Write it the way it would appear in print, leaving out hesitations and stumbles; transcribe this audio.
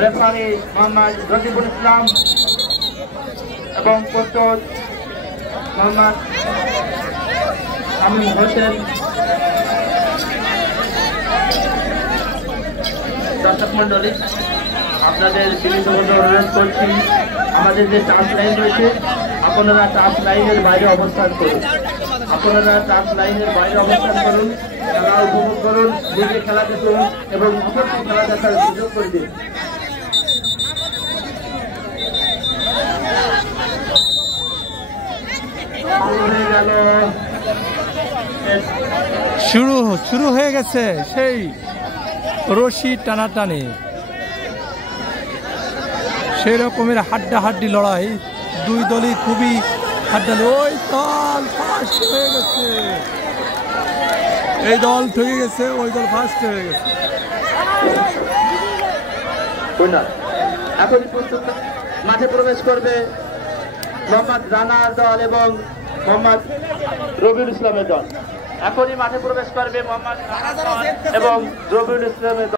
Referee Mohammad Rakibul ইসলাম এবং coach Mohammad আমিন হোসেন। দর্শক মন্ডলী, আপনাদের বিনীতভাবে অনুরোধ করছি, আমাদের যে টাচ লাইন রয়েছে আপনারা টাচ লাইনের বাইরে অবস্থান করুন। আপনারা টাচ লাইনের বাইরে অবস্থান করুন, খেলা উপভোগ করুন, নিজে খেলা দেখুন এবং অপরকে খেলা দেখার সুযোগ করে দিন। শুরু হয়ে গেছে সেই রশি টানাটানি, সেই রকমের হাড্ডাহাড্ডি লড়াই, দুই দলই খুবই হাড্ডাহাড্ডি। ওই দল ফার্স্ট হয়ে গেছে, এই দল ঠকে গেছে, ওই দল ফার্স্ট হয়ে গেছে। এখন প্রস্তুত মাঠে প্রবেশ করবে মোহাম্মদ রানার দল এবং মোহাম্মদ রবিউল ইসলামের দল। এখনই মাঠে প্রবেশ করবে মোহাম্মদ এবং রবিউল ইসলামের দল।